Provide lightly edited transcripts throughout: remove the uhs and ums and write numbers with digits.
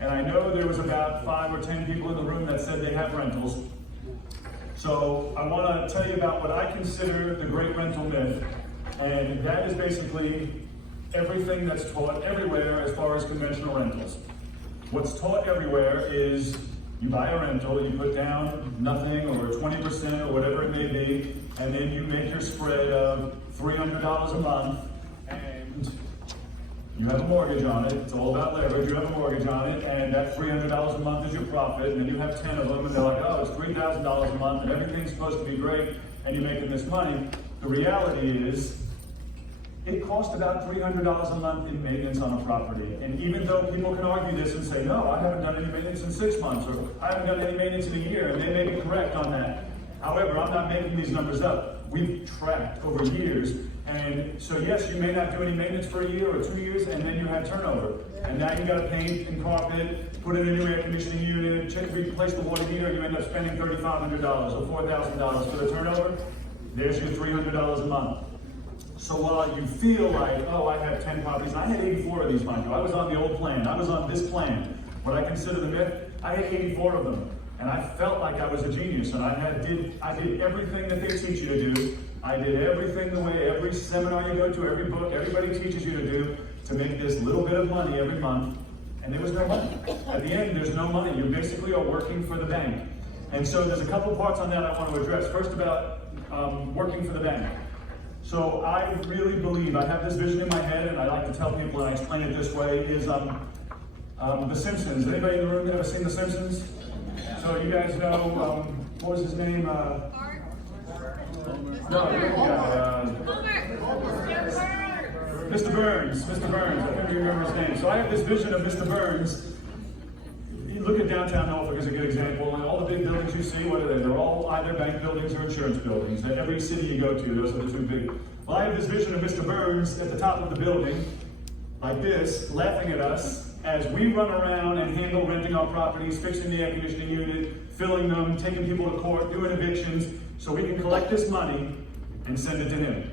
And I know there was about 5 or 10 people in the room that said they have rentals. So I want to tell you about what I consider the great rental myth. And that is basically everything that's taught everywhere as far as conventional rentals. What's taught everywhere is you buy a rental, you put down nothing or 20% or whatever it may be, and then you make your spread of $300 a month, and you have a mortgage on it. It's all about leverage. You have a mortgage on it, and that $300 a month is your profit, and then you have 10 of them, and they're like, oh, it's $3,000 a month, and everything's supposed to be great, and you're making this money. The reality is, it costs about $300 a month in maintenance on a property. And even though people can argue this and say, no, I haven't done any maintenance in 6 months, or I haven't done any maintenance in a year, and they may be correct on that. However, I'm not making these numbers up. We've tracked over years. And so yes, you may not do any maintenance for a year or 2 years, and then you have turnover. And now you gotta paint and carpet, put in a new air conditioning unit, replace the water heater, you end up spending $3,500 or $4,000 for the turnover. There's your $300 a month. So while you feel like, oh, I have 10 properties, I had 84 of these, mind you. I was on the old plan, I was on this plan. What I consider the myth, I had 84 of them. And I felt like I was a genius, and I did everything that they teach you to do. I did everything the way every seminar you go to, every book, everybody teaches you to do, to make this little bit of money every month. And there was no money. At the end, there's no money. You basically are working for the bank. And so there's a couple parts on that I want to address. First about working for the bank. So I really believe, I have this vision in my head, and I like to tell people, and I explain it this way, is The Simpsons. Anybody in the room ever seen The Simpsons? So you guys know, what was his name? No, the guy. Mr. Burns. Mr. Burns, I can't remember his name. So I have this vision of Mr. Burns. You look at downtown Norfolk as a good example, and all the big buildings you see, what are they? They're all either bank buildings or insurance buildings. And every city you go to, those are the two big. Well, I have this vision of Mr. Burns at the top of the building, like this, laughing at us as we run around and handle renting our properties, fixing the air conditioning unit, filling them, taking people to court, doing evictions, so we can collect this money and send it to him.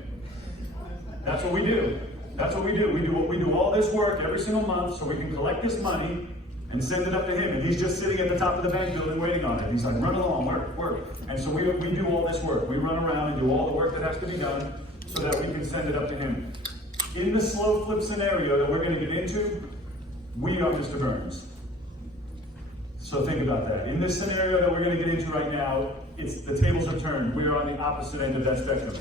That's what we do. That's what we do. We do all this work every single month so we can collect this money and send it up to him. And he's just sitting at the top of the bank building waiting on it. He's like, run along, work. And so we do all this work. We run around and do all the work that has to be done so that we can send it up to him. In the slow flip scenario that we're going to get into, we are Mr. Burns. So think about that. In this scenario that we're going to get into right now, the tables are turned. We are on the opposite end of that spectrum.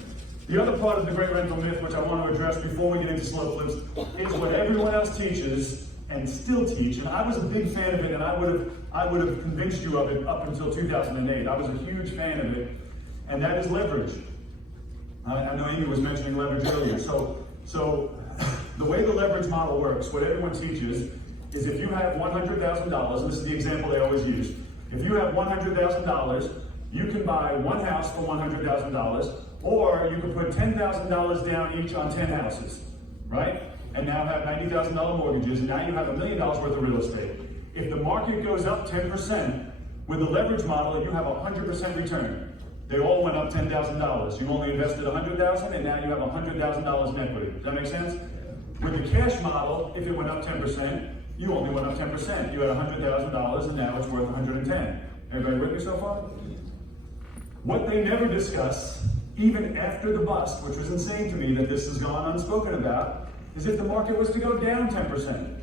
The other part of the great rental myth, which I want to address before we get into slow flips, is what everyone else teaches and still teach. And I was a big fan of it, and I would have convinced you of it up until 2008. I was a huge fan of it, and that is leverage. I know Amy was mentioning leverage earlier. So the way the leverage model works, what everyone teaches, is if you have $100,000, and this is the example they always use. If you have $100,000, you can buy one house for $100,000, or you can put $10,000 down each on 10 houses, right? And now have $90,000 mortgages, and now you have $1 million worth of real estate. If the market goes up 10%, with the leverage model, you have 100% return. They all went up $10,000. You only invested $100,000, and now you have $100,000 in equity. Does that make sense? With the cash model, if it went up 10%, you only went up 10%. You had $100,000, and now it's worth $110,000. Everybody with me so far? What they never discuss, even after the bust, which was insane to me that this has gone unspoken about, is if the market was to go down 10%.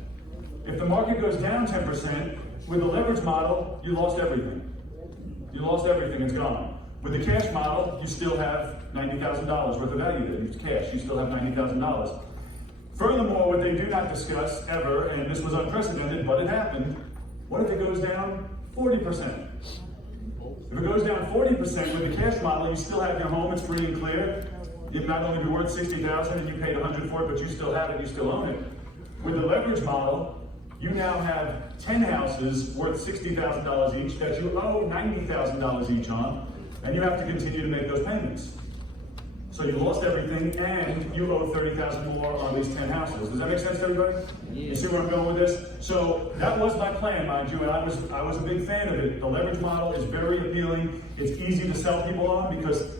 If the market goes down 10%, with the leverage model, you lost everything. You lost everything, it's gone. With the cash model, you still have $90,000 worth of value there. It's cash, you still have $90,000. Furthermore, what they do not discuss ever, and this was unprecedented, but it happened, what if it goes down 40%? If it goes down 40% with the cash model, you still have your home, it's free and clear. It not only be worth $60,000 and you paid $100,000 for it, but you still have it, you still own it. With the leverage model, you now have 10 houses worth $60,000 each that you owe $90,000 each on, and you have to continue to make those payments. So you lost everything, and you owe $30,000 more on these 10 houses. Does that make sense to everybody? Yeah. You see where I'm going with this? So that was my plan, mind you, and I was a big fan of it. The leverage model is very appealing. It's easy to sell people on because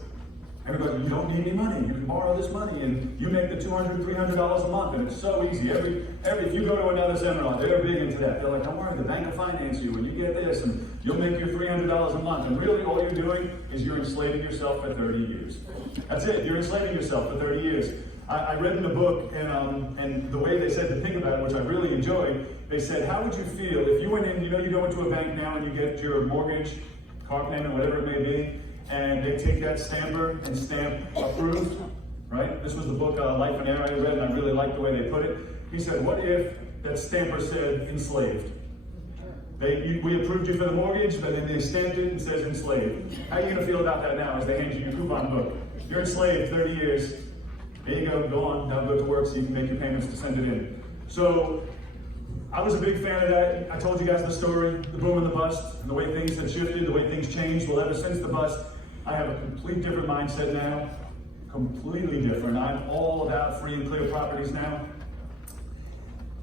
Everybody, you don't need any money. You can borrow this money, and you make the $200, $300 a month, and it's so easy. If you go to another seminar, they're big into that. They're like, don't worry, the bank will finance you, and you get this, and you'll make your $300 a month. And really, all you're doing is you're enslaving yourself for 30 years. That's it. You're enslaving yourself for 30 years. I read in the book, and the way they said to think about it, which I really enjoyed, they said, how would you feel if you went in, you go into a bank now and you get your mortgage, car payment, whatever it may be, and they take that stamper and stamp approved, right? This was the book Life and Air I read, and I really liked the way they put it. He said, what if that stamper said enslaved? We approved you for the mortgage, but then they stamped it and says enslaved. How are you going to feel about that now as they hand you your coupon book? You're enslaved 30 years. There you go on, now go to work so you can make your payments to send it in. So I was a big fan of that. I told you guys the story, the boom and the bust, and the way things have shifted, the way things changed. Well, ever since the bust, I have a complete different mindset now. Completely different. I'm all about free and clear properties now.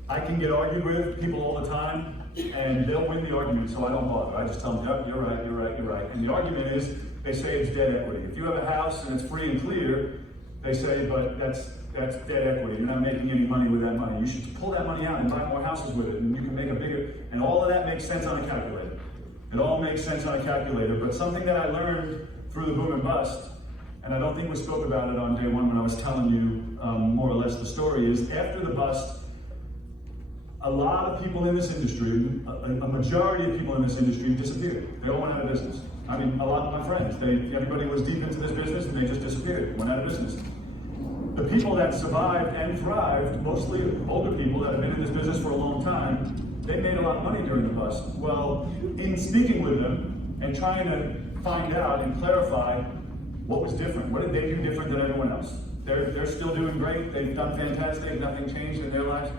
I can get argued with people all the time, and they'll win the argument, so I don't bother. I just tell them, yep, you're right, you're right, you're right. And the argument is, they say it's dead equity. If you have a house and it's free and clear, they say, but that's dead equity. You're not making any money with that money. You should pull that money out and buy more houses with it, and you can make a bigger, and all of that makes sense on a calculator. It all makes sense on a calculator, but something that I learned through the boom and bust, and I don't think we spoke about it on day one when I was telling you more or less the story, is after the bust, a lot of people in this industry, a majority of people in this industry disappeared. They all went out of business. I mean, a lot of my friends, everybody was deep into this business and they just disappeared, went out of business. The people that survived and thrived, mostly older people that have been in this business for a long time, they made a lot of money during the bust. Well, in speaking with them and trying to find out and clarify what was different, what did they do different than everyone else? They're still doing great, they've done fantastic, nothing changed in their lives.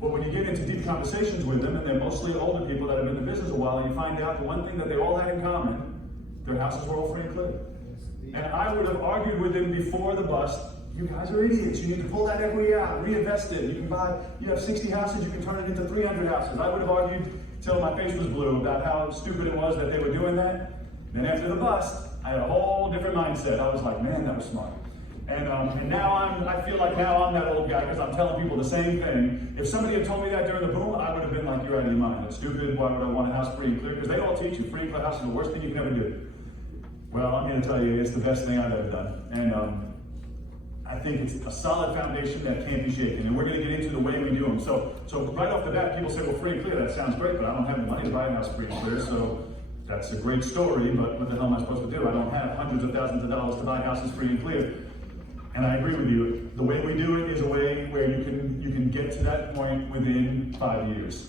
But when you get into deep conversations with them, and they're mostly older people that have been in the business a while, you find out the one thing that they all had in common, their houses were all free and clear. And I would have argued with them before the bust, you guys are idiots, you need to pull that equity out, reinvest it, you have 60 houses, you can turn it into 300 houses. I would have argued till my face was blue about how stupid it was that they were doing that. Then after the bust, I had a whole different mindset. I was like, man, that was smart. And now I feel like now I'm that old guy because I'm telling people the same thing. If somebody had told me that during the boom, I would have been like, you're out of your mind. It's stupid. Why would I want a house free and clear? Because they all teach you free and clear house is the worst thing you can ever do. Well, I'm going to tell you, it's the best thing I've ever done. And I think it's a solid foundation that can't be shaken. And we're going to get into the way we do them. So right off the bat, people say, well, free and clear, that sounds great, but I don't have the money to buy a house free and clear. So that's a great story, but what the hell am I supposed to do? I don't have hundreds of thousands of dollars to buy houses free and clear. And I agree with you. The way we do it is a way where you can get to that point within 5 years.